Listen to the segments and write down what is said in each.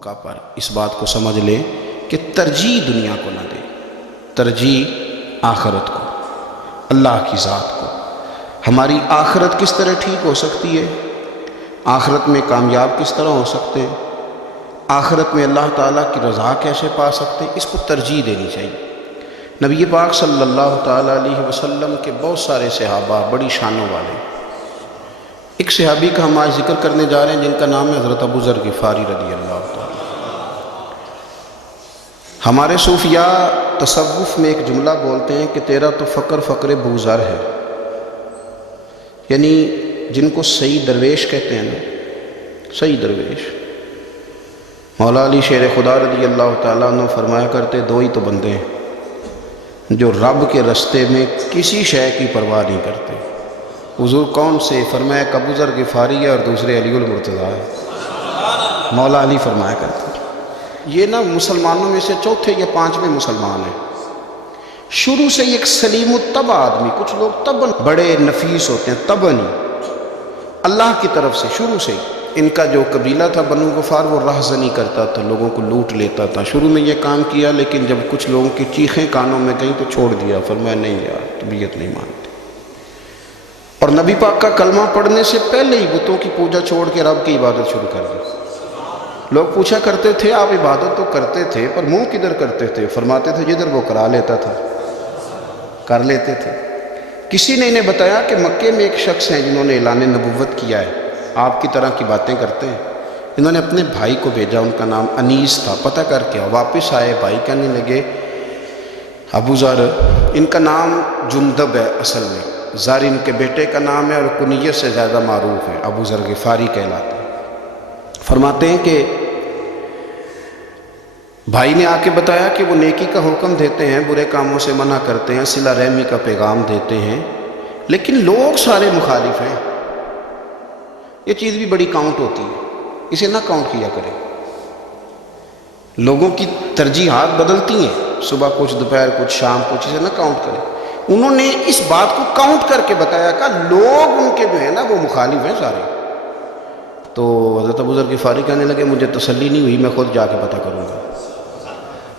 موقع پر اس بات کو سمجھ لیں کہ ترجیح دنیا کو نہ دے، ترجیح آخرت کو، اللہ کی ذات کو۔ ہماری آخرت کس طرح ٹھیک ہو سکتی ہے، آخرت میں کامیاب کس طرح ہو سکتے ہیں، آخرت میں اللہ تعالیٰ کی رضا کیسے پا سکتے ہیں، اس کو ترجیح دینی چاہیے۔ نبی پاک صلی اللہ تعالیٰ علیہ وسلم کے بہت سارے صحابہ بڑی شانوں والے، ایک صحابی کا ہم آج ذکر کرنے جا رہے ہیں جن کا نام ہے حضرت ابو ذر غفاری رضی اللہ تعالیٰ۔ ہمارے صوفیاء تصوف میں ایک جملہ بولتے ہیں کہ تیرا تو فقر فقر ابو ذر ہے، یعنی جن کو صحیح درویش کہتے ہیں نا، صحیح درویش۔ مولا علی شیر خدا رضی اللہ تعالیٰ عنہ فرمایا کرتے دو ہی تو بندے ہیں جو رب کے رستے میں کسی شے کی پرواہ نہیں کرتے۔ حضور کون سے؟ فرمایا کہ ابو ذر غفاری ہے اور دوسرے علی المرتضیٰ ہے۔ مولا علی فرمایا کرتے یہ نا مسلمانوں میں سے چوتھے یا پانچویں مسلمان ہیں۔ شروع سے ایک سلیم الطبع آدمی، کچھ لوگ طبعاً بڑے نفیس ہوتے ہیں، طبعاً اللہ کی طرف سے شروع سے ان کا جو قبیلہ تھا بنو غفار وہ راہزنی کرتا تھا، لوگوں کو لوٹ لیتا تھا۔ شروع میں یہ کام کیا لیکن جب کچھ لوگوں کی چیخیں کانوں میں گئیں تو چھوڑ دیا، فرمایا نہیں یار طبیعت نہیں مانتی۔ اور نبی پاک کا کلمہ پڑھنے سے پہلے ہی بتوں کی پوجا چھوڑ کے رب کی عبادت شروع کر دی۔ لوگ پوچھا کرتے تھے آپ عبادت تو کرتے تھے پر منہ کدھر کرتے تھے؟ فرماتے تھے جدھر وہ کرا لیتا تھا کر لیتے تھے۔ کسی نے انہیں بتایا کہ مکے میں ایک شخص ہیں جنہوں نے اعلان نبوت کیا ہے، آپ کی طرح کی باتیں کرتے ہیں۔ انہوں نے اپنے بھائی کو بھیجا، ان کا نام انیس تھا، پتہ کر کے واپس آئے، بھائی کہنے لگے ابو ذر، ان کا نام جندب ہے، اصل میں ذر ان کے بیٹے کا نام ہے اور کنیت سے زیادہ معروف ہے، ابو ذر غفاری کہلاتے ہیں۔ فرماتے ہیں کہ بھائی نے آ کے بتایا کہ وہ نیکی کا حکم دیتے ہیں، برے کاموں سے منع کرتے ہیں، صلہ رحمی کا پیغام دیتے ہیں، لیکن لوگ سارے مخالف ہیں۔ یہ چیز بھی بڑی کاؤنٹ ہوتی ہے، اسے نہ کاؤنٹ کیا کریں۔ لوگوں کی ترجیحات بدلتی ہیں، صبح کچھ دوپہر کچھ شام کچھ، اسے نہ کاؤنٹ کریں۔ انہوں نے اس بات کو کاؤنٹ کر کے بتایا کہ لوگ ان کے جو ہے نا وہ مخالف ہیں سارے۔ تو حضرت ابو ذر غفاری کہنے لگے مجھے تسلی نہیں ہوئی، میں خود جا کے پتہ کروں گا۔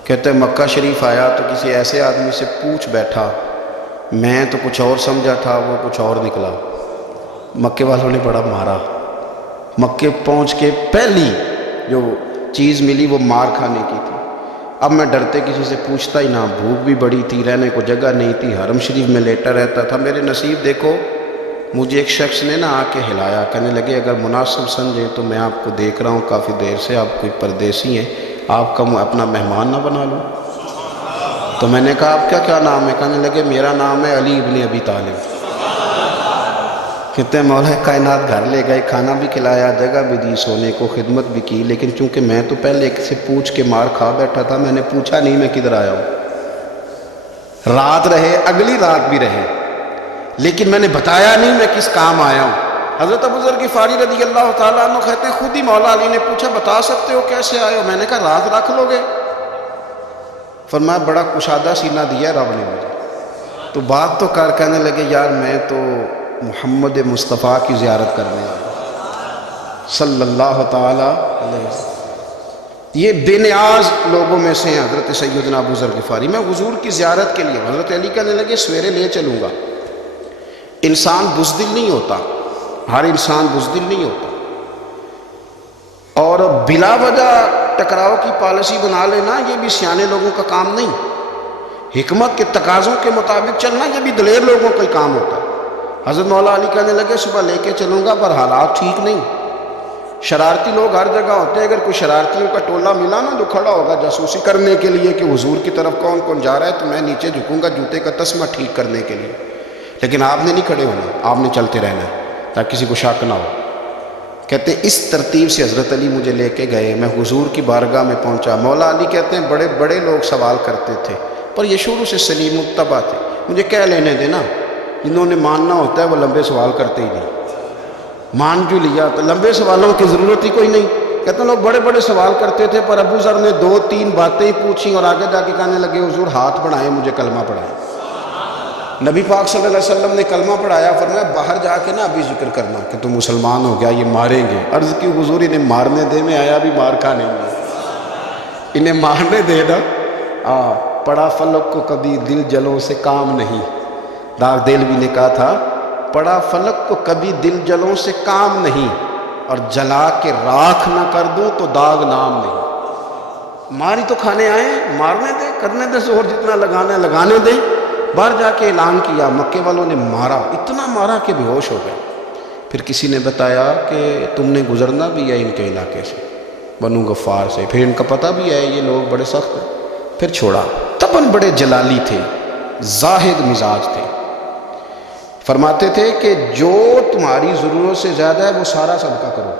کہتے ہیں مکہ شریف آیا تو کسی ایسے آدمی سے پوچھ بیٹھا، میں تو کچھ اور سمجھا تھا، وہ کچھ اور نکلا۔ مکے والوں نے بڑا مارا، مکے پہنچ کے پہلی جو چیز ملی وہ مار کھانے کی تھی۔ اب میں ڈرتے کسی سے پوچھتا ہی نہ، بھوک بھی بڑی تھی، رہنے کو جگہ نہیں تھی، حرم شریف میں لیٹا رہتا تھا۔ میرے نصیب دیکھو، مجھے ایک شخص نے آ کے ہلایا، کہنے لگے اگر مناسب سمجھے تو میں آپ کو دیکھ رہا ہوں کافی دیر سے، آپ کوئی پردیسی ہیں، آپ کا اپنا مہمان نہ بنا لوں۔ تو میں نے کہا آپ کا کیا نام ہے؟ کہنے لگے میرا نام ہے علی ابن ابی طالب۔ کہتے ہیں مولا کائنات گھر لے گئے، کھانا بھی کھلایا، جگہ بھی دی، سونے کو خدمت بھی کی، لیکن چونکہ میں تو پہلے ایک سے پوچھ کے مار کھا بیٹھا تھا، میں نے پوچھا نہیں میں کدھر آیا ہوں۔ رات رہے، اگلی رات بھی رہے، لیکن میں نے بتایا نہیں میں کس کام آیا ہوں۔ حضرت ابو ذر غفاری رضی اللہ تعالیٰ عنہ کہتے ہیں خود ہی مولا علی نے پوچھا بتا سکتے ہو کیسے آئے ہو؟ میں نے کہا رات رکھ لو گے؟ فرمایا بڑا کشادہ سینہ دیا رب نے مجھے، تو بات تو کر۔ کہنے لگے یار میں تو محمد مصطفیٰ کی زیارت کرنے آیا صلی اللہ تعالیٰ علیہ وسلم۔ یہ بے نیاز لوگوں میں سے ہیں حضرت سیدنا ابو ذر غفاری۔ میں حضور کی زیارت کے لیے، حضرت علی کہنے لگے سویرے لے چلوں گا۔ انسان بزدل نہیں ہوتا، ہر انسان بزدل نہیں ہوتا، اور بلا وجہ ٹکراؤ کی پالیسی بنا لینا یہ بھی سیانے لوگوں کا کام نہیں۔ حکمت کے تقاضوں کے مطابق چلنا یہ بھی دلیر لوگوں کا ہی کام ہوتا ہے۔ حضرت مولا علی کہنے لگے صبح لے کے چلوں گا پر حالات ٹھیک نہیں، شرارتی لوگ ہر جگہ ہوتے ہیں، اگر کوئی شرارتیوں کا ٹولہ ملا نا جو کھڑا ہوگا جاسوسی کرنے کے لیے کہ حضور کی طرف کون کون جا رہا ہے، تو میں نیچے جھکوں گا جوتے کا تسمہ ٹھیک کرنے کے لیے، لیکن آپ نے نہیں کھڑے ہونا، آپ نے چلتے رہنا ہے تاکہ کسی کو شک نہ ہو۔ کہتے ہیں اس ترتیب سے حضرت علی مجھے لے کے گئے، میں حضور کی بارگاہ میں پہنچا۔ مولا علی کہتے ہیں بڑے بڑے لوگ سوال کرتے تھے پر یہ شروع سے سلیم الطبع تھے، مجھے کہہ لینے دینا، جنہوں نے ماننا ہوتا ہے وہ لمبے سوال کرتے ہی نہیں۔ مان جو لیا تو لمبے سوالوں کی ضرورت ہی کوئی نہیں۔ کہتے ہیں لوگ بڑے بڑے سوال کرتے تھے پر ابو ذر نے 2-3 باتیں ہی پوچھی اور آگے جا کے کہنے لگے حضور ہاتھ بڑھائیں مجھے کلمہ پڑھائیں۔ نبی پاک صلی اللہ علیہ وسلم نے کلمہ پڑھایا، فرمایا باہر جا کے نا ابھی ذکر کرنا کہ تو مسلمان ہو گیا، یہ ماریں گے۔ عرض کی حضور انہیں مارنے دے، میں آیا بھی مار کھانے میں۔ انہیں مارنے دے نا. پڑا فلک کو کبھی دل جلوں سے کام نہیں. داغ دہلوی نے کہا تھا پڑا فلک کو کبھی دل جلوں سے کام نہیں، اور جلا کے راکھ نہ کر دوں تو داغ نام نہیں. ماری تو کھانے آئے، مارنے دے، کرنے دے زور جتنا لگانا ہے لگانے دے. باہر جا کے اعلان کیا، مکے والوں نے مارا، اتنا مارا کہ بے ہوش ہو گئے. پھر کسی نے بتایا کہ تم نے گزرنا بھی ہے ان کے علاقے سے، بنو غفار سے، پھر ان کا پتہ بھی ہے یہ لوگ بڑے سخت ہیں. پھر چھوڑا. تبن بڑے جلالی تھے، زاہد مزاج تھے. فرماتے تھے کہ جو تمہاری ضرورت سے زیادہ ہے وہ سارا صدقہ کرو.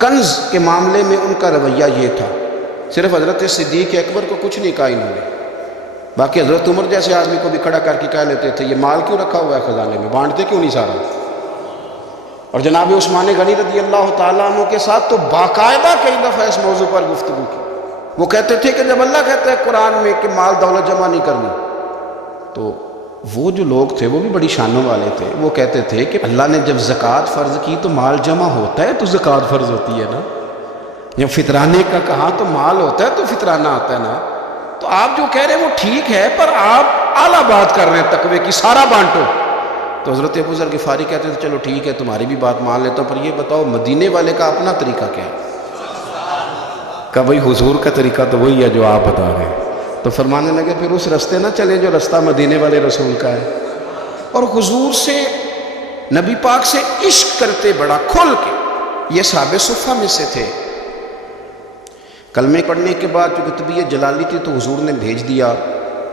کنز کے معاملے میں ان کا رویہ یہ تھا. صرف حضرت صدیق اکبر کو کچھ نہیں کہا انہوں نے، باقی حضرت عمر جیسے آدمی کو بھی کھڑا کر کے کہہ لیتے تھے یہ مال کیوں رکھا ہوا ہے خزانے میں، بانٹتے کیوں نہیں سارا. اور جناب عثمان غنی رضی اللہ تعالیٰ عنہ کے ساتھ تو باقاعدہ کئی دفعہ اس موضوع پر گفتگو کی. وہ کہتے تھے کہ جب اللہ کہتا ہے قرآن میں کہ مال دولت جمع نہیں کرنی، تو وہ جو لوگ تھے وہ بھی بڑی شانوں والے تھے. وہ کہتے تھے کہ اللہ نے جب زکوٰۃ فرض کی تو مال جمع ہوتا ہے تو زکوٰۃ فرض ہوتی ہے نا. جب فطرانے کا کہا تو مال ہوتا ہے تو فطرانہ آتا ہے نا. تو آپ جو کہہ رہے ہیں وہ ٹھیک ہے، پر آپ اعلیٰ بات کر رہے ہیں تقوی کی، سارا بانٹو. تو حضرت ابو ذر غفاری کہتے تھے چلو ٹھیک ہے تمہاری بھی بات مان لیتا ہوں، پر یہ بتاؤ مدینے والے کا اپنا طریقہ کیا ہے؟ کہ بھائی حضور کا طریقہ تو وہی ہے جو آپ بتا رہے ہیں. تو فرمانے لگے پھر اس رستے نہ چلیں جو رستہ مدینے والے رسول کا ہے. اور حضور سے، نبی پاک سے عشق کرتے بڑا کھل کے. یہ صحابہ صفہ میں سے تھے. کلمے پڑھنے کے بعد چونکہ طبیعت جلالی تھی تو حضور نے بھیج دیا،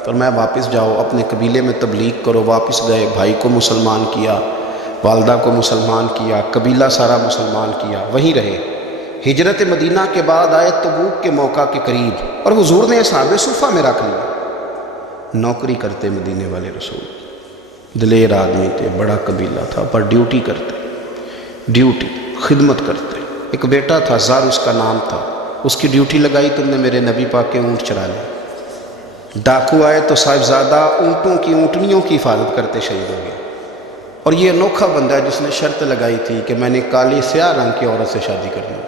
فرمایا واپس جاؤ اپنے قبیلے میں تبلیغ کرو. واپس گئے، بھائی کو مسلمان کیا، والدہ کو مسلمان کیا، قبیلہ سارا مسلمان کیا، وہیں رہے. ہجرت مدینہ کے بعد آئے تبوک کے موقع کے قریب، اور حضور نے اصحاب صفہ میں رکھ لیا. نوکری کرتے مدینے والے رسول، دلیر آدمی تھے، بڑا قبیلہ تھا، پر ڈیوٹی کرتے، ڈیوٹی خدمت کرتے. ایک بیٹا تھا زار اس کا نام تھا، اس کی ڈیوٹی لگائی تم نے میرے نبی پاک کے اونٹ چرا لے. ڈاکو آئے تو صاحبزادہ اونٹوں کی، اونٹنیوں کی حفاظت کرتے شہید ہو گئے. اور یہ انوکھا بندہ ہے جس نے شرط لگائی تھی کہ میں نے کالی سیاہ رنگ کی عورت سے شادی کرنی.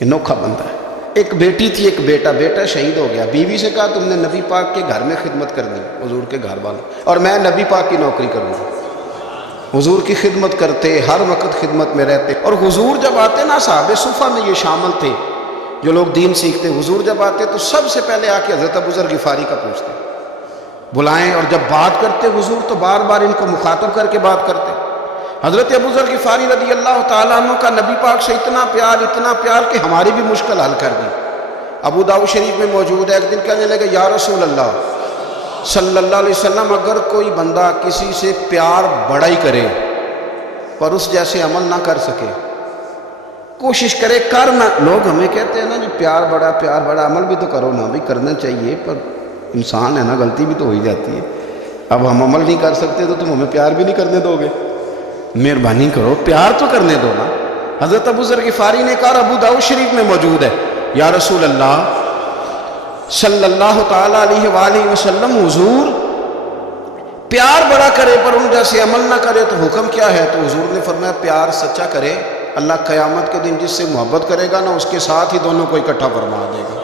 انوکھا بندہ ہے. ایک بیٹی تھی، ایک بیٹا، بیٹا شہید ہو گیا. بیوی سے کہا تم نے نبی پاک کے گھر میں خدمت کرنی، حضور کے گھر والوں، اور میں نبی پاک کی نوکری کروں. حضور کی خدمت کرتے، ہر وقت خدمت میں رہتے. اور حضور جب آتے نا، صحابہ صفہ میں یہ شامل تھے جو لوگ دین سیکھتے. حضور جب آتے تو سب سے پہلے آ کے حضرت ابو ذر غفاری کا پوچھتے، بلائیں. اور جب بات کرتے حضور تو بار بار ان کو مخاطب کر کے بات کرتے. حضرت ابو ذر غفاری رضی اللہ تعالیٰ عنہ کا نبی پاک سے اتنا پیار کہ ہماری بھی مشکل حل کر دی. ابو داؤد شریف میں موجود ہے. ایک دن کہنے لگے یا رسول اللہ صلی اللہ علیہ وسلم، اگر کوئی بندہ کسی سے پیار بڑا ہی کرے پر اس جیسے عمل نہ کر سکے، کوشش کرے کر نہ. لوگ ہمیں کہتے ہیں نا جی پیار بڑا، عمل بھی تو کرو نا. بھی کرنا چاہیے، پر انسان ہے نا، غلطی بھی تو ہو ہی جاتی ہے. اب ہم عمل نہیں کر سکتے تو تم ہمیں پیار بھی نہیں کرنے دو گے؟ مہربانی کرو، پیار تو کرنے دو نا. حضرت ابو ذر غفاری نے کہا، ابو داؤد شریف میں موجود ہے، یا رسول اللہ صلی اللہ تعالیٰ علیہ وآلہ وسلم، حضور پیار بڑا کرے پر ان جیسے عمل نہ کرے تو حکم کیا ہے؟ تو حضور نے فرمایا پیار سچا کرے، اللہ قیامت کے دن جس سے محبت کرے گا نا اس کے ساتھ ہی دونوں کو اکٹھا فرما دے گا.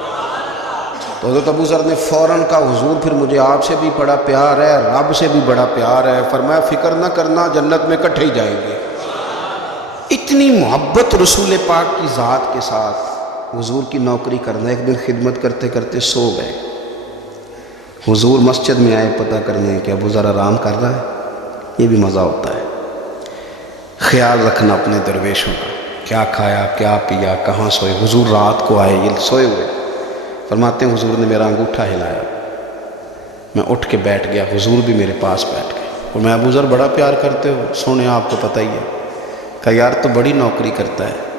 تو حضرت ابو ذر نے فوراً کہا، حضور پھر مجھے آپ سے بھی بڑا پیار ہے، رب سے بھی بڑا پیار ہے. فرمایا فکر نہ کرنا، جنت میں اکٹھے ہی جائیں گے. اتنی محبت رسول پاک کی ذات کے ساتھ. حضور کی نوکری کرنا. ایک دن خدمت کرتے کرتے سو گئے. حضور مسجد میں آئے پتہ کرنے کہ ابو ذر آرام کر رہا ہے. یہ بھی مزہ ہوتا ہے، خیال رکھنا اپنے درویشوں کا، کیا کھایا، کیا پیا، کہاں سوئے. حضور رات کو آئے، یہ سوئے ہوئے. فرماتے ہیں حضور نے میرا انگوٹھا ہلایا، میں اٹھ کے بیٹھ گیا. حضور بھی میرے پاس بیٹھ گئے. اور میں ابو ذر بڑا پیار کرتے ہو؟ سونے آپ کو پتہ ہی ہے. کہا یار تو بڑی نوکری کرتا ہے،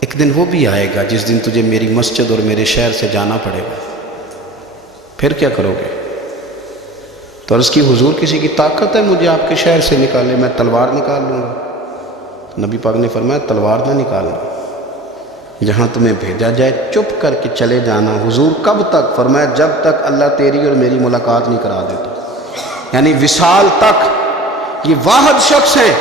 ایک دن وہ بھی آئے گا جس دن تجھے میری مسجد اور میرے شہر سے جانا پڑے گا، پھر کیا کرو گے؟ تو عرض کی حضور کسی کی طاقت ہے مجھے آپ کے شہر سے نکالے؟ میں تلوار نکال لوں گا. نبی پاک نے فرمایا تلوار نہ نکالنا، جہاں تمہیں بھیجا جائے چپ کر کے چلے جانا. حضور کب تک؟ فرمایا جب تک اللہ تیری اور میری ملاقات نہیں کرا دیتا، یعنی وصال تک. یہ واحد شخص ہے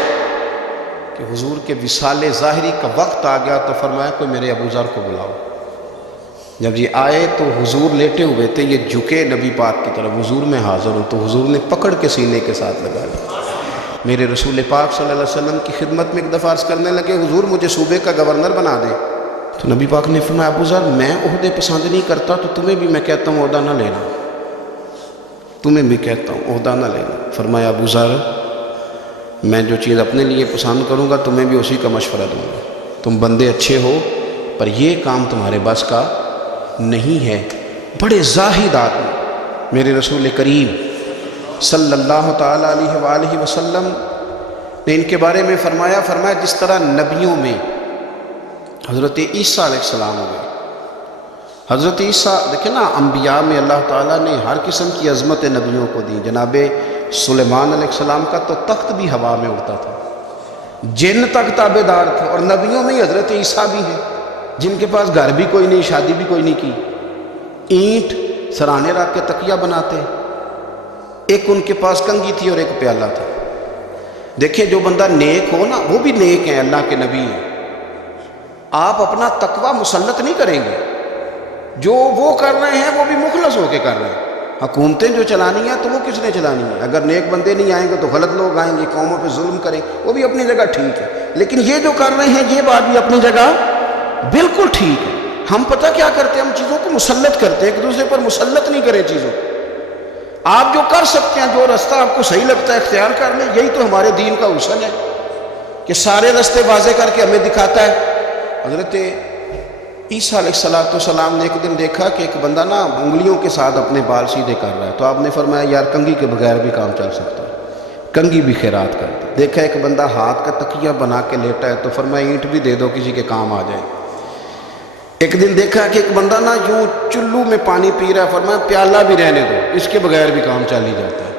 کہ کہ حضور کے وصال ظاہری کا وقت آ گیا تو فرمایا کوئی میرے ابو ذر کو بلاؤ۔ جب یہ آئے تو حضور لیٹے ہوئے تھے، یہ جھکے نبی پاک کی طرف، حضور میں حاضر ہوں، تو حضور نے پکڑ کے سینے کے ساتھ لگا لیا۔ میرے رسول پاک صلی اللہ علیہ وسلم کی خدمت میں ایک دفعہ عرض کرنے لگے حضور مجھے صوبے کا گورنر بنا دے، تو نبی پاک نے فرمایا ابو ذر میں عہدے پسند نہیں کرتا، تو تمہیں بھی میں کہتا ہوں عہدہ نہ لینا، تمہیں بھی کہتا ہوں عہدہ نہ لینا۔ فرمایا ابو ذر میں جو چیز اپنے لیے پسند کروں گا تمہیں بھی اسی کا مشورہ دوں گا، تم بندے اچھے ہو پر یہ کام تمہارے بس کا نہیں ہے۔ بڑے زاہد آدمی میرے رسول کریم صلی اللہ تعالیٰ علیہ وآلہ وسلم نے ان کے بارے میں فرمایا جس طرح نبیوں میں حضرت عیسیٰ علیہ السلام ہوئے، حضرت عیسیٰ دیکھیں نا، انبیاء میں اللہ تعالیٰ نے ہر قسم کی عظمت نبیوں کو دی۔ جناب سلیمان علیہ السلام کا تو تخت بھی ہوا میں اڑتا تھا، جن تک تابع دار تھے، اور نبیوں میں حضرت عیسیٰ بھی ہیں جن کے پاس گھر بھی کوئی نہیں، شادی بھی کوئی نہیں کی، اینٹ سرانے رکھ کے تکیہ بناتے، ایک ان کے پاس کنگھی تھی اور ایک پیالہ تھا۔ دیکھیں جو بندہ نیک ہو نا وہ بھی نیک ہیں، اللہ کے نبی ہیں، آپ اپنا تقوی مسلط نہیں کریں گے، جو وہ کر رہے ہیں وہ بھی مخلص ہو کے کر رہے ہیں۔ حکومتیں جو چلانی ہیں تو وہ کس نے چلانی ہے؟ اگر نیک بندے نہیں آئیں گے تو غلط لوگ آئیں گے، قوموں پہ ظلم کریں، وہ بھی اپنی جگہ ٹھیک ہے، لیکن یہ جو کر رہے ہیں یہ بات بھی اپنی جگہ بالکل ٹھیک ہے۔ ہم پتہ کیا کرتے ہیں، ہم چیزوں کو مسلط کرتے ہیں، ایک دوسرے پر مسلط نہیں کریں چیزوں کو۔ آپ جو کر سکتے ہیں، جو رستہ آپ کو صحیح لگتا ہے اختیار کر لیں، یہی تو ہمارے دین کا حسن ہے کہ سارے رستے واضح کر کے ہمیں دکھاتا ہے۔ حضرت عیسیٰ علیہ السلام نے ایک دن دیکھا کہ ایک بندہ نا انگلیوں کے ساتھ اپنے بال سیدھے کر رہا ہے، تو آپ نے فرمایا یار کنگھی کے بغیر بھی کام چل سکتا ہے، کنگھی بھی خیرات کر دی۔ دیکھا ایک بندہ ہاتھ کا تکیہ بنا کے لیٹا ہے، تو فرمایا اینٹ بھی دے دو کسی کے کام آ جائے۔ ایک دن دیکھا کہ ایک بندہ نا یوں چلو میں پانی پی رہا ہے، فرمایا پیالہ بھی رہنے دو، اس کے بغیر بھی کام چل ہی جاتا ہے۔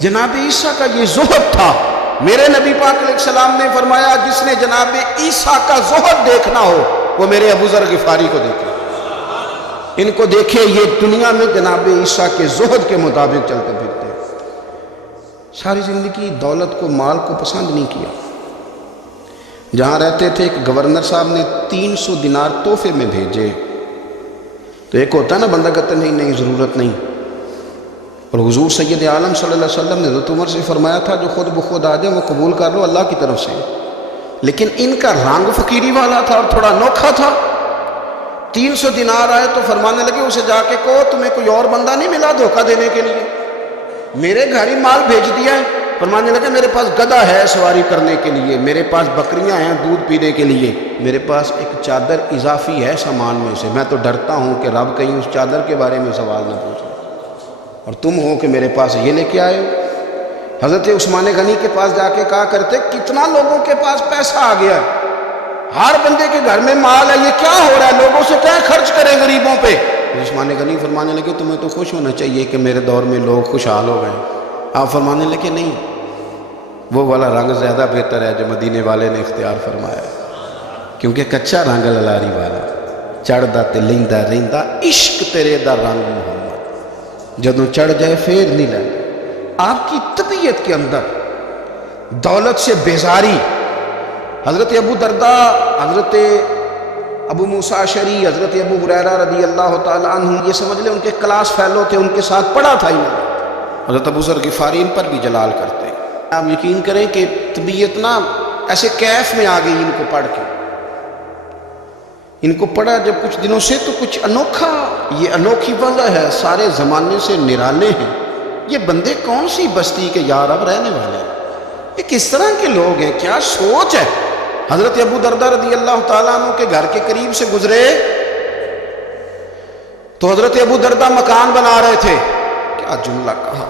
جناب عیسیٰ کا یہ زہد تھا۔ میرے نبی پاک علیہ السلام نے فرمایا جس نے جناب عیسیٰ کا زہد دیکھنا ہو وہ میرے ابو ذر غفاری کو دیکھے، ان کو دیکھے، یہ دنیا میں جناب عیسیٰ کے زہد کے مطابق چلتے پھرتے ہیں۔ ساری زندگی دولت کو، مال کو پسند نہیں کیا۔ جہاں رہتے تھے ایک گورنر صاحب نے 300 دینار تحفے میں بھیجے، تو ایک ہوتا ہے نا بندہ کہتا نہیں نہیں ضرورت نہیں، اور حضور سید عالم صلی اللہ علیہ وسلم نے حضرت عمر سے فرمایا تھا جو خود بخود آ جائے وہ قبول کر لو اللہ کی طرف سے، لیکن ان کا رنگ فقیری والا تھا اور تھوڑا انوکھا تھا۔ 300 دینار آئے تو فرمانے لگے اسے جا کے کہو تمہیں کوئی اور بندہ نہیں ملا دھوکہ دینے کے لیے، میرے گھر ہی مال بھیج دیا ہے۔ فرمانے لگے میرے پاس گدھا ہے سواری کرنے کے لیے، میرے پاس بکریاں ہیں دودھ پینے کے لیے، میرے پاس ایک چادر اضافی ہے سامان میں سے، میں تو ڈرتا ہوں کہ رب کہیں اس چادر کے بارے میں سوال نہ پوچھے، اور تم ہو کہ میرے پاس یہ لے کے آئے ہو۔ حضرت عثمان غنی کے پاس جا کے کہا کرتے کتنا لوگوں کے پاس پیسہ آ گیا ہے، ہر بندے کے گھر میں مال ہے، یہ کیا ہو رہا ہے، لوگوں سے کیا خرچ کریں غریبوں پہ۔ عثمان غنی فرمانے لگے تمہیں تو خوش ہونا چاہیے کہ میرے دور میں لوگ خوشحال ہو گئے۔ آپ فرمانے لگے نہیں، وہ والا رنگ زیادہ بہتر ہے جو مدینے والے نے اختیار فرمایا ہے، کیونکہ کچا رنگ للاری والا چڑھدا تے لیندا رہندا عشق تیرے دا رنگ محمد، جدوں چڑھ جائے پھر نہیں لیندا۔ آپ کی طبیعت کے اندر دولت سے بیزاری، حضرت ابو درداء، حضرت ابو موسیٰ اشعری، حضرت ابو ہریرہ رضی اللہ تعالیٰ عنہ، یہ سمجھ لیں ان کے کلاس فیلو تھے، ان کے ساتھ پڑھا تھا انہوں نے۔ حضرت ابو ذر غفاری ان پر بھی جلال کرتے ہیں۔ آپ یقین کریں کہ طبیعت نا ایسے کیف میں آ گئی ان کو پڑھ کے، ان کو پڑھا جب کچھ دنوں سے تو کچھ انوکھا، یہ انوکھی وضع ہے، سارے زمانے سے نرالے ہیں، یہ بندے کون سی بستی کے یار اب رہنے والے ہیں، یہ کس طرح کے لوگ ہیں، کیا سوچ ہے۔ حضرت ابو درداء رضی اللہ تعالیٰ عنہ کے گھر کے قریب سے گزرے تو حضرت ابو درداء مکان بنا رہے تھے، کیا جملہ کہا،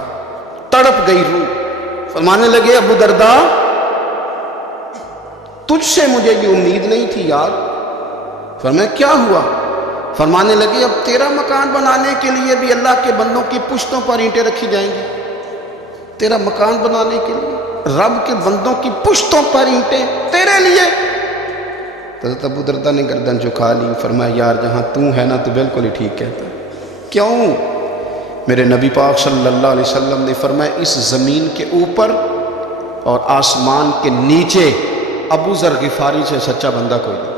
تڑپ گئی روح۔ فرمانے لگے ابو درداء تجھ سے مجھے یہ امید نہیں تھی یار۔ فرمایا کیا ہوا؟ فرمانے لگے اب تیرا مکان بنانے کے لیے بھی اللہ کے بندوں کی پشتوں پر اینٹیں رکھی جائیں گی، تیرا مکان بنانے کے لیے رب کے بندوں کی پشتوں پر اینٹیں تیرے لیے۔ حضرت ابو درداء نے گردن جھکا لی، فرمایا یار جہاں تو ہے نا تو بالکل ہی ٹھیک کہتا ہے۔ کیوں؟ میرے نبی پاک صلی اللہ علیہ وسلم نے فرمایا اس زمین کے اوپر اور آسمان کے نیچے ابو ذر غفاری سے سچا بندہ کوئی نہیں،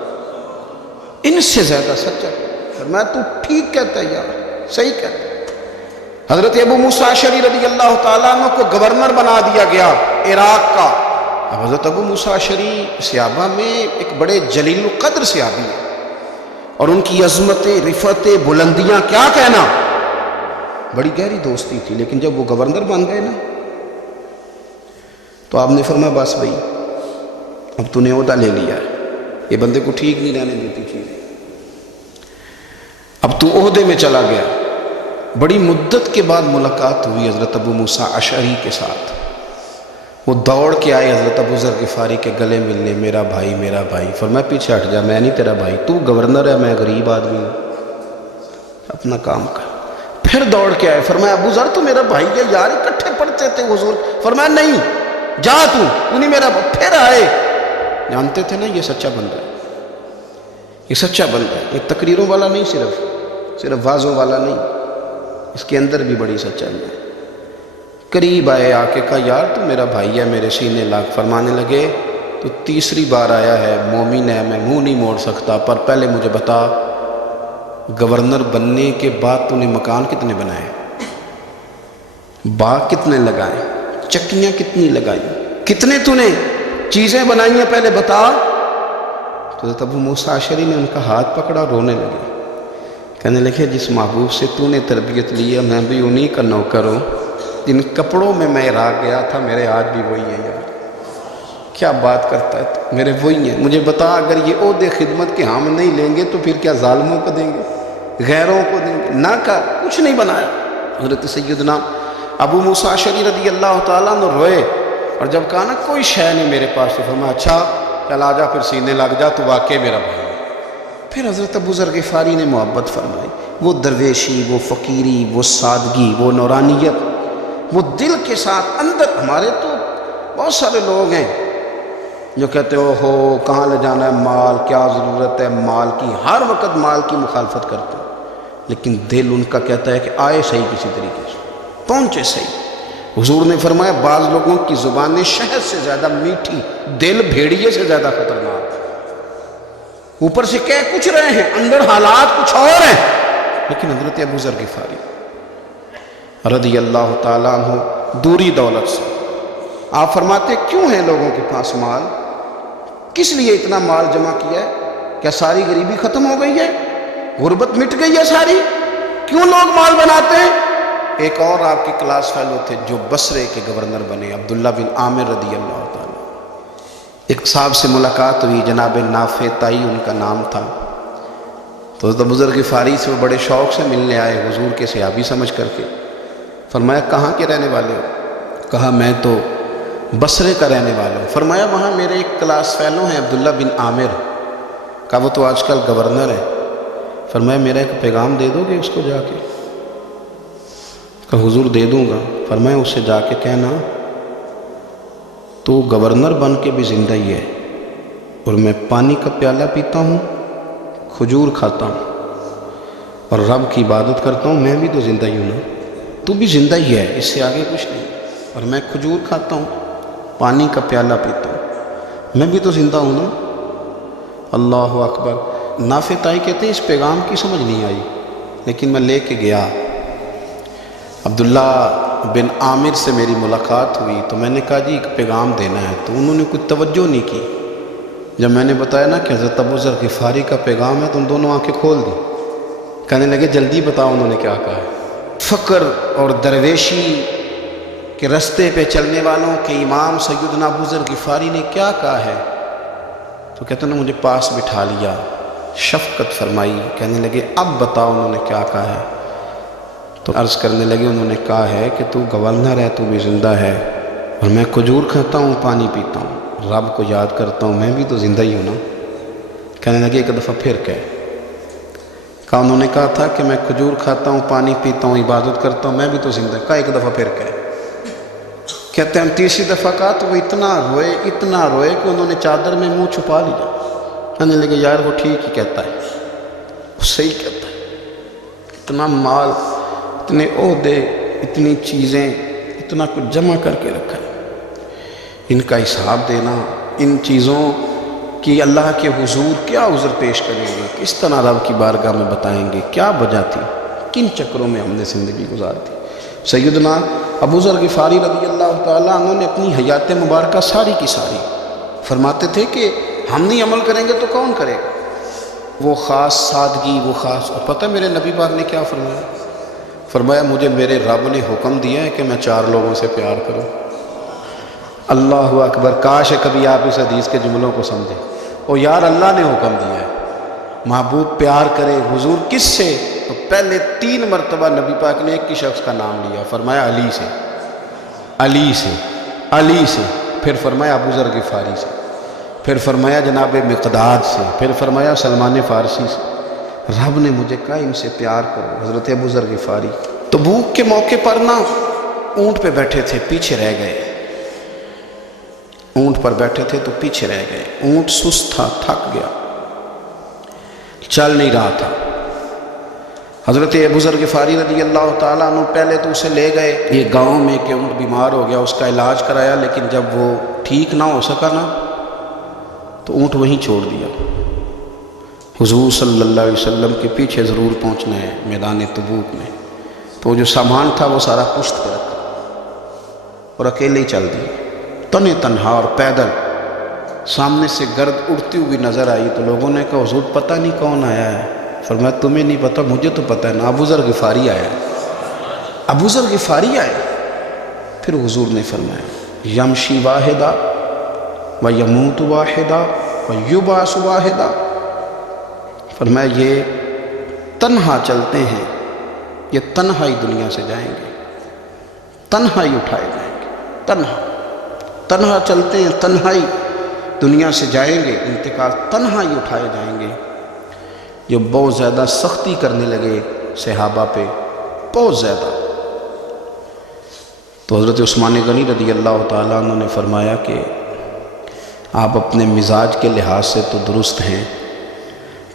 ان سے زیادہ سچا۔ میں تو ٹھیک کہتا ہے یار، صحیح کہتا ہے۔ حضرت ابو موسیٰ اشعری رضی اللہ تعالیٰ عنہ کو گورنر بنا دیا گیا عراق کا۔ اب حضرت ابو موسیٰ اشعری صحابہ میں ایک بڑے جلیل القدر صحابی ہیں، اور ان کی عظمتیں، رفعتیں، بلندیاں کیا کہنا، بڑی گہری دوستی تھی۔ لیکن جب وہ گورنر بن گئے نا تو آپ نے فرمایا بس بھائی اب تو نے عہدہ لے لیا ہے، یہ بندے کو ٹھیک نہیں رہنے دیتی چیزیں، اب تو عہدے میں چلا گیا۔ بڑی مدت کے بعد ملاقات ہوئی حضرت ابو موسیٰ اشعری کے ساتھ، وہ دوڑ کے آئے حضرت ابو ذر غفاری کے گلے ملنے، میرا بھائی میرا بھائی۔ فرمایا پیچھے ہٹ جا، میں نہیں تیرا بھائی، تو گورنر ہے، میں غریب آدمی ہوں، اپنا کام کر۔ پھر دوڑ کے آئے، فرمایا ابو ذر تو میرا بھائی ہے یار، اکٹھے پڑھتے تھے حضور۔ فرمایا نہیں، جا تو نہیں میرا۔ پھر آئے، جانتے تھے نا یہ سچا بندہ ہے، یہ سچا بندہ ہے، یہ تقریروں والا نہیں، صرف وعظوں والا نہیں، اس کے اندر بھی بڑی سچائی ہے۔ قریب آئے، آ کے کہا یار تو میرا بھائی ہے، میرے سینے لاگ۔ فرمانے لگے تو تیسری بار آیا ہے، مومن ہے، میں منہ نہیں موڑ سکتا، پر پہلے مجھے بتا گورنر بننے کے بعد تو نے مکان کتنے بنائے، باغ کتنے لگائے، چکیاں کتنی لگائی، کتنے تو نے چیزیں بنائی ہیں، پہلے بتا۔ تو حضرت ابو موسیٰ اشعری نے ان کا ہاتھ پکڑا، رونے لگے، کہنے لگے جس محبوب سے تو نے تربیت لی ہے میں بھی انہی کا نوکر ہوں، جن کپڑوں میں میں عراق گیا تھا میرے آج بھی وہی ہیں یار۔ کیا بات کرتا ہے تو، میرے وہی ہیں۔ مجھے بتا اگر یہ عہدے خدمت کے ہم نہیں لیں گے تو پھر کیا ظالموں کو دیں گے، غیروں کو دیں گے؟ نہ کا کچھ نہیں بنایا۔ حضرت سیدنا ابو موسیٰ اشعری رضی اللہ تعالیٰ عنہ روئے، اور جب کہا نا کوئی شے نہیں میرے پاس، تو فرمایا اچھا چل آ جا، پھر سینے لگ جا، تو واقعی میرا بھائی ہے۔ پھر حضرت ابو ذر غفاری نے محبت فرمائی، وہ درویشی، وہ فقیری، وہ سادگی، وہ نورانیت، وہ دل کے ساتھ اندر۔ ہمارے تو بہت سارے لوگ ہیں جو کہتے ہو کہاں لے جانا ہے مال، کیا ضرورت ہے مال کی، ہر وقت مال کی مخالفت کرتے ہیں، لیکن دل ان کا کہتا ہے کہ آئے صحیح کسی طریقے سے، پہنچے صحیح۔ حضور نے فرمایا بعض لوگوں کی زبانیں شہد سے زیادہ میٹھی، دل بھیڑیے سے زیادہ خطرناک، اوپر سے کہہ کچھ رہے ہیں اندر حالات کچھ اور ہیں۔ لیکن حضرت ابو ذر غفاری رضی اللہ تعالیٰ عنہ دوری دولت سے، آپ فرماتے کیوں ہیں لوگوں کے پاس مال، کس لیے اتنا مال جمع کیا ہے، کیا ساری غریبی ختم ہو گئی ہے، غربت مٹ گئی ہے ساری، کیوں لوگ مال بناتے ہیں؟ ایک اور آپ کے کلاس فیلو تھے جو بصرے کے گورنر بنے، عبداللہ بن عامر رضی اللہ تعالیٰ۔ ایک صاحب سے ملاقات ہوئی، جناب نافع تائی ان کا نام تھا، تو حضرت ابو ذر غفاری سے وہ بڑے شوق سے ملنے آئے، حضور کے صحابی سمجھ کر کے۔ فرمایا کہاں کے رہنے والے ہو؟ کہا میں تو بصرے کا رہنے والا ہوں۔ فرمایا وہاں میرے ایک کلاس فیلو ہیں عبداللہ بن عامر، کہا وہ تو آج کل گورنر ہے۔ فرمایا میرا ایک پیغام دے دو گے اس کو جا کے؟ کہا حضور دے دوں گا۔ فرمایا اس سے جا کے کہنا تو گورنر بن کے بھی زندہ ہی ہے، اور میں پانی کا پیالہ پیتا ہوں، کھجور کھاتا ہوں اور رب کی عبادت کرتا ہوں، میں بھی تو زندہ ہی ہوں نا، تو بھی زندہ ہی ہے، اس سے آگے کچھ نہیں۔ اور میں کھجور کھاتا ہوں، پانی کا پیالہ پیتا ہوں، میں بھی تو زندہ ہوں نا۔ اللہ اکبر۔ نافع تائی کہتے ہیں اس پیغام کی سمجھ نہیں آئی، لیکن میں لے کے گیا، عبداللہ بن عامر سے میری ملاقات ہوئی، تو میں نے کہا جی ایک پیغام دینا ہے، تو انہوں نے کچھ توجہ نہیں کی۔ جب میں نے بتایا نا کہ حضرت ابو ذر غفاری کا پیغام ہے، تو ان دونوں آنکھیں کھول دی، کہنے لگے جلدی بتاؤ انہوں نے کیا کہا ہے۔ فقر اور درویشی کے رستے پہ چلنے والوں کے امام سیدنا ابو ذر غفاری نے کیا کہا ہے؟ تو کہتے ہیں مجھے پاس بٹھا لیا، شفقت فرمائی، کہنے لگے اب بتاؤ انہوں نے کیا کہا ہے؟ تو عرض کرنے لگے انہوں نے کہا ہے کہ تو گورنر ہے، تو بھی زندہ ہے، اور میں کھجور کھاتا ہوں، پانی پیتا ہوں، رب کو یاد کرتا ہوں، میں بھی تو زندہ ہی ہوں نا۔ کہنے لگے ایک دفعہ پھر کہا انہوں نے کہا تھا کہ میں کھجور کھاتا ہوں، پانی پیتا ہوں، عبادت کرتا ہوں، میں بھی تو زندہ، کہا ایک دفعہ پھر کہتے ہیں تیسری دفعہ کہا تو وہ اتنا روئے کہ انہوں نے چادر میں منہ چھپا لیا۔ کہنے لگے یار وہ ٹھیک ہی کہتا ہے، وہ صحیح کہتا ہے، اتنا مال، اتنے عہدے، اتنی چیزیں، اتنا کچھ جمع کر کے رکھا ہے، ان کا حساب دینا ان چیزوں کی اللہ کے حضور کیا عذر پیش کریں گے، کس طرح رب کی بارگاہ میں بتائیں گے کیا وجہ تھی، کن چکروں میں ہم نے زندگی گزار دی۔ سیدنا ابو ذر غفاری رضی اللہ تعالیٰ عنہ نے اپنی حیات مبارکہ ساری کی ساری فرماتے تھے کہ ہم نہیں عمل کریں گے تو کون کرے گا، وہ خاص سادگی، وہ خاص، اور پتہ میرے نبی پاک نے کیا فرمایا؟ فرمایا مجھے میرے رب نے حکم دیا ہے کہ میں 4 لوگوں سے پیار کروں۔ اللہ اکبر، کاش کبھی آپ اس حدیث کے جملوں کو سمجھیں۔ او یار، اللہ نے حکم دیا ہے محبوب پیار کرے، حضور کس سے؟ تو پہلے 3 مرتبہ نبی پاک نے ایک ہی شخص کا نام لیا، فرمایا علی سے، علی سے، علی سے، پھر فرمایا ابو ذر غفاری سے، پھر فرمایا جناب مقداد سے، پھر فرمایا سلمان فارسی سے۔ رب نے مجھے کہا ان سے پیار کرو، حضرت ابو ذر غفاری تبوک کے موقع پر نا اونٹ پہ بیٹھے تھے، پیچھے رہ گئے، اونٹ پر بیٹھے تھے تو پیچھے رہ گئے، اونٹ سست تھا، تھک گیا، چل نہیں رہا تھا۔ حضرت ابو ذر غفاری رضی اللہ تعالیٰ عنہ پہلے تو اسے لے گئے یہ گاؤں میں کہ اونٹ بیمار ہو گیا، اس کا علاج کرایا، لیکن جب وہ ٹھیک نہ ہو سکا نا تو اونٹ وہیں چھوڑ دیا۔ حضور صلی اللہ علیہ وسلم کے پیچھے ضرور پہنچنا ہے میدان تبوک میں، تو جو سامان تھا وہ سارا پشت پہ رکھا اور اکیلے ہی چل دیے، تنے تنہا اور پیدل۔ سامنے سے گرد اڑتی ہوئی نظر آئی تو لوگوں نے کہا حضور پتہ نہیں کون آیا ہے۔ فرمایا تمہیں نہیں پتہ، مجھے تو پتہ ہے نا، ابو ذر غفاری آیا ہے، ابو ذر غفاری آیا۔ پھر حضور نے فرمایا یمشی واحدہ و یموت واحدہ و یبعث واحدہ، فرمایا یہ تنہا چلتے ہیں، یہ تنہا ہی دنیا سے جائیں گے، تنہا ہی اٹھائے جائیں گے، تنہا تنہا چلتے ہیں، تنہا ہی دنیا سے جائیں گے، انتقال تنہا ہی اٹھائے جائیں گے۔ جو بہت زیادہ سختی کرنے لگے صحابہ پہ، بہت زیادہ، تو حضرت عثمان غنی رضی اللہ تعالیٰ عنہ نے فرمایا کہ آپ اپنے مزاج کے لحاظ سے تو درست ہیں،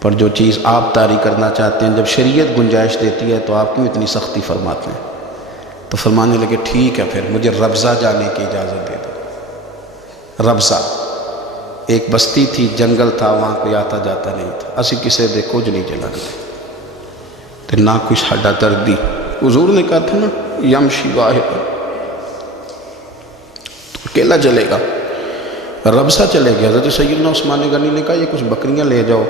پر جو چیز آپ طاری کرنا چاہتے ہیں جب شریعت گنجائش دیتی ہے تو آپ کیوں اتنی سختی فرماتے ہیں؟ تو فرمانے لگے ٹھیک ہے پھر مجھے ربضہ جانے کی اجازت دے دو۔ ربضہ ایک بستی تھی، جنگل تھا، وہاں کوئی آتا جاتا نہیں تھا، اسی کسے دے کچھ نہیں چلا گئے نہ کچھ ہڈا دردی۔ حضور نے کہا تھا نا یمشی واحد، تو اکیلا چلے گا، ربضہ چلے گیا۔ حضرت سیدنا عثمان غنی نے کہا یہ کچھ بکریاں لے جاؤ،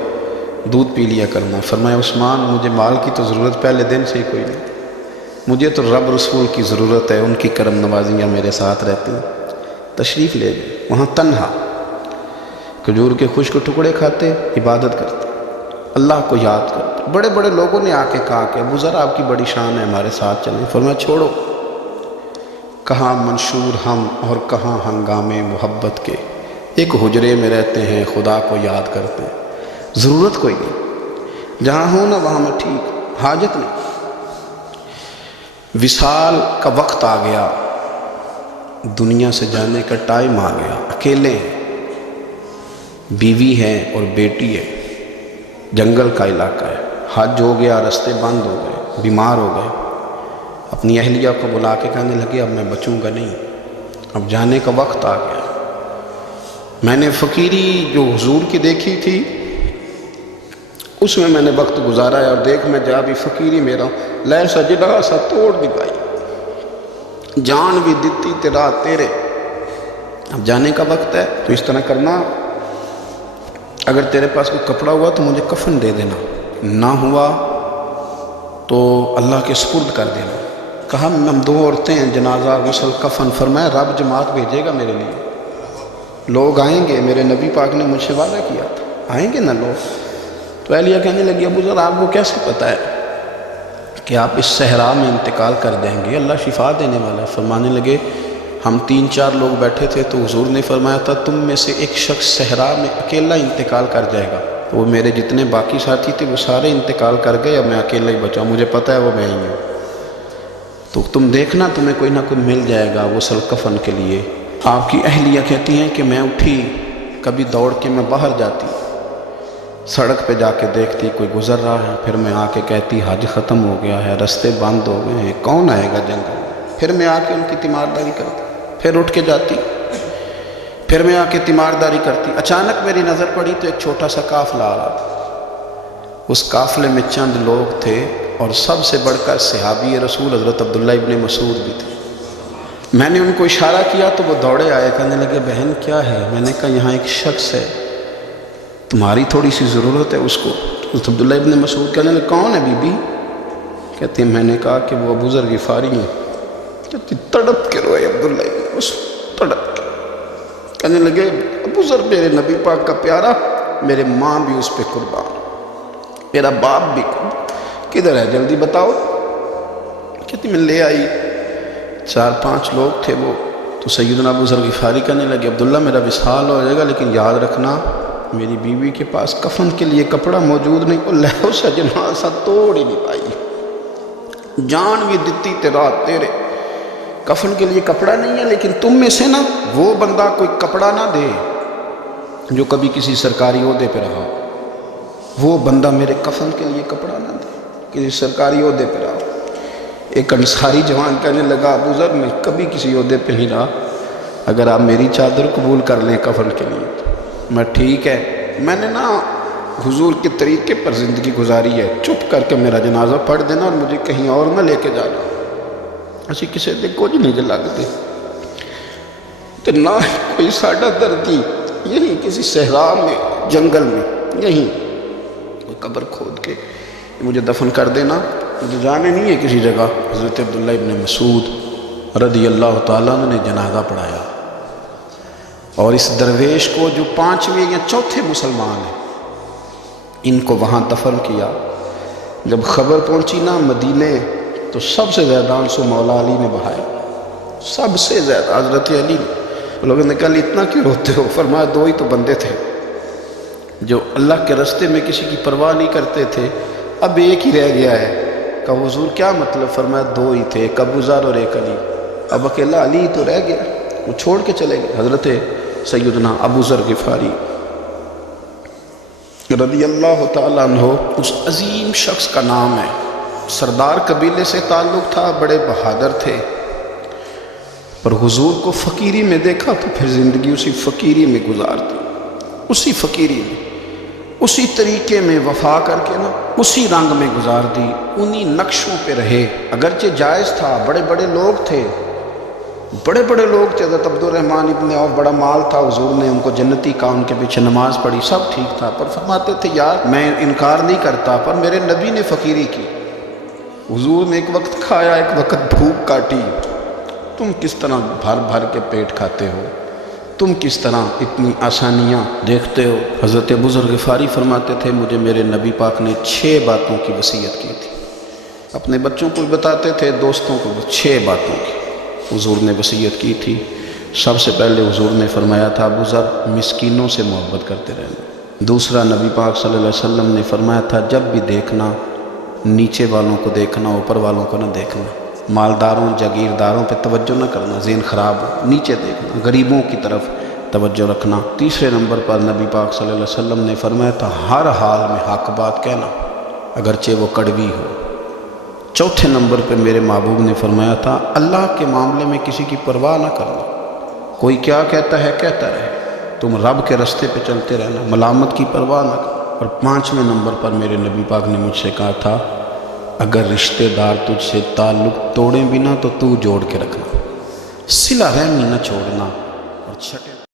دودھ پی لیا کرنا۔ فرمایا عثمان مجھے مال کی تو ضرورت پہلے دن سے ہی کوئی نہیں، مجھے تو رب رسول کی ضرورت ہے، ان کی کرم نوازیاں میرے ساتھ رہتی ہیں، تشریف لے گئے۔ وہاں تنہا کھجور کے خشک ٹکڑے کھاتے، عبادت کرتے، اللہ کو یاد کرتے۔ بڑے بڑے لوگوں نے آ کے کہا کہ ابو ذر آپ کی بڑی شان ہے، ہمارے ساتھ چلیں۔ فرمایا چھوڑو، کہاں منشور ہم اور کہاں ہنگامے محبت کے، ایک حجرے میں رہتے ہیں، خدا کو یاد کرتے ہیں، ضرورت کوئی نہیں، جہاں ہوں نا وہاں میں ٹھیک، حاجت نہیں۔ وصال کا وقت آ گیا، دنیا سے جانے کا ٹائم آ گیا، اکیلے ہیں، بیوی ہے اور بیٹی ہے، جنگل کا علاقہ ہے، حج ہو گیا، رستے بند ہو گئے، بیمار ہو گئے۔ اپنی اہلیہ کو بلا کے کہنے لگے اب میں بچوں گا نہیں، اب جانے کا وقت آ گیا۔ میں نے فقیری جو حضور کی دیکھی تھی اس میں نے وقت گزارا ہے، اور دیکھ میں جا بھی فقیری میرا لے سجدہ سا توڑ دی پائی، جان بھی دیتی تیرا تیرے، اب جانے کا وقت ہے تو اس طرح کرنا، اگر تیرے پاس کوئی کپڑا ہوا تو مجھے کفن دے دینا، نہ ہوا تو اللہ کے سپرد کر دینا۔ کہا ہم 2 عورتیں ہیں، جنازہ غسل کفن۔ فرمایا رب جماعت بھیجے گا میرے لیے، لوگ آئیں گے، میرے نبی پاک نے مجھ سے وعدہ کیا تھا آئیں گے نا لوگ۔ تو اہلیہ کہنے لگی ابو ذر آپ کو کیسے پتہ ہے کہ آپ اس صحرا میں انتقال کر دیں گے، اللہ شفا دینے والا ہے۔ فرمانے لگے ہم 3-4 لوگ بیٹھے تھے تو حضور نے فرمایا تھا تم میں سے ایک شخص صحرا میں اکیلا انتقال کر جائے گا، تو وہ میرے جتنے باقی ساتھی تھے وہ سارے انتقال کر گئے، اب میں اکیلا ہی بچا، مجھے پتہ ہے وہ میں ہی ہوں، تو تم دیکھنا تمہیں کوئی نہ کوئی مل جائے گا غسل کفن کے لیے۔ آپ کی اہلیہ کہتی ہیں کہ میں اٹھی، کبھی دوڑ کے میں باہر جاتی، سڑک پہ جا کے دیکھتی کوئی گزر رہا ہے، پھر میں آ کے کہتی حج ختم ہو گیا ہے، رستے بند ہو گئے ہیں، کون آئے گا جنگل، پھر میں آ کے ان کی تیمارداری کرتی، پھر اٹھ کے جاتی، پھر میں آ کے تیمارداری کرتی. اچانک میری نظر پڑی تو ایک چھوٹا سا قافلہ آ رہا تھا. اس قافلے میں چند لوگ تھے اور سب سے بڑھ کر صحابی رسول حضرت عبداللہ ابن مسعود بھی تھے. میں نے ان کو اشارہ کیا تو وہ دوڑے آئے, کہنے لگے بہن کیا ہے؟ میں نے کہا یہاں ایک شخص ہے, تمہاری تھوڑی سی ضرورت ہے اس کو. حضرت عبداللہ ابن مسعود کہنے لگے کون ہے بی بی؟ کہتے ہیں میں نے کہا کہ وہ ابو ذر غفاری ہیں. کہتی تڑپ کے روئے عبداللہ ابن مسعود, تڑپ کے. کہنے لگے ابو ذر میرے نبی پاک کا پیارا, میرے ماں بھی اس پہ قربان, میرا باپ بھی قربان, کدھر ہے جلدی بتاؤ. کہتی میں لے آئی. 4-5 لوگ تھے وہ. تو سیدنا ابو ذر غفاری کہنے لگے عبداللہ میرا وصال ہو جائے گا لیکن یاد رکھنا میری بیوی کے پاس کفن کے لیے کپڑا موجود نہیں. وہ لہو سا جنازہ توڑ ہی نہیں پائی, جان بھی دیتی تیرے, کفن کے لیے کپڑا نہیں ہے. لیکن تم میں سے نا وہ بندہ کوئی کپڑا نہ دے جو کبھی کسی سرکاری عہدے پہ رہا, وہ بندہ میرے کفن کے لیے کپڑا نہ دے کسی سرکاری عہدے پہ رہا. ایک انصاری جوان کہنے لگا ابو ذر میں کبھی کسی عہدے پہ نہیں رہا, اگر آپ میری چادر قبول کر لیں کفن کے لیے. میں ٹھیک ہے, میں نے نا حضور کے طریقے پر زندگی گزاری ہے, چپ کر کے میرا جنازہ پڑھ دینا اور مجھے کہیں اور نہ لے کے جانا. اسی کسی دے کچھ نہیں لگتے تو نہ کوئی ساڈا دردی یہیں کسی صحرا میں جنگل میں یہیں کوئی قبر کھود کے مجھے دفن کر دینا, مجھے جانے نہیں ہے کسی جگہ. حضرت عبداللہ ابن مسعود رضی اللہ تعالیٰ عنہ نے جنازہ پڑھایا اور اس درویش کو جو 5ویں یا 4تھے مسلمان ہیں ان کو وہاں دفن کیا. جب خبر پہنچی نا مدینے تو سب سے زیادہ آنسو مولا علی نے بہائے, سب سے زیادہ حضرت علی. لوگوں نے کہا اتنا کیوں روتے ہو؟ فرمایا 2 ہی تو بندے تھے جو اللہ کے راستے میں کسی کی پرواہ نہیں کرتے تھے, اب ایک ہی رہ گیا ہے. کہا حضور کیا مطلب؟ فرمایا 2 ہی تھے, ایک ابو ذر اور ایک علی, اب اکیلا علی تو رہ گیا, وہ چھوڑ کے چلے گئے. حضرت سیدنا ابو ذر غفاری رضی اللہ تعالیٰ عنہ اس عظیم شخص کا نام ہے. سردار قبیلے سے تعلق تھا, بڑے بہادر تھے, پر حضور کو فقیری میں دیکھا تو پھر زندگی اسی فقیری میں گزار دی, اسی فقیری میں, اسی طریقے میں وفا کر کے نا اسی رنگ میں گزار دی, انہی نقشوں پہ رہے. اگرچہ جائز تھا, بڑے بڑے لوگ تھے, بڑے بڑے لوگ تھے. حضرت عبد الرحمن ابن عوف بڑا مال تھا, حضور نے ان کو جنتی کہا, ان کے پیچھے نماز پڑھی, سب ٹھیک تھا. پر فرماتے تھے یار میں انکار نہیں کرتا, پر میرے نبی نے فقیری کی, حضور نے ایک وقت کھایا ایک وقت بھوک کاٹی, تم کس طرح بھر بھر کے پیٹ کھاتے ہو, تم کس طرح اتنی آسانیاں دیکھتے ہو. حضرت ابو ذر غفاری فرماتے تھے مجھے میرے نبی پاک نے 6 باتوں کی وصیت کی تھی. اپنے بچوں کو بھی بتاتے تھے, دوستوں کو بھی, 6 باتوں کی حضور نے وصیت کی تھی. سب سے پہلے حضور نے فرمایا تھا ابو ذر مسکینوں سے محبت کرتے رہنا. دوسرا نبی پاک صلی اللہ علیہ وسلم نے فرمایا تھا جب بھی دیکھنا نیچے والوں کو دیکھنا, اوپر والوں کو نہ دیکھنا, مالداروں جاگیرداروں پہ توجہ نہ کرنا, ذہن خراب ہو, نیچے دیکھنا, غریبوں کی طرف توجہ رکھنا. تیسرے نمبر پر نبی پاک صلی اللہ علیہ وسلم نے فرمایا تھا ہر حال میں حق بات کہنا اگرچہ وہ کڑوی ہو. چوتھے نمبر پہ میرے محبوب نے فرمایا تھا اللہ کے معاملے میں کسی کی پرواہ نہ کرنا, کوئی کیا کہتا ہے کہتا رہے, تم رب کے راستے پہ چلتے رہنا, ملامت کی پرواہ نہ کرنا. اور 5ویں نمبر پر میرے نبی پاک نے مجھ سے کہا تھا اگر رشتہ دار تجھ سے تعلق توڑیں بھی نہ تو جوڑ کے رکھنا, صلہ رحمی نہ چھوڑنا. اور چھٹے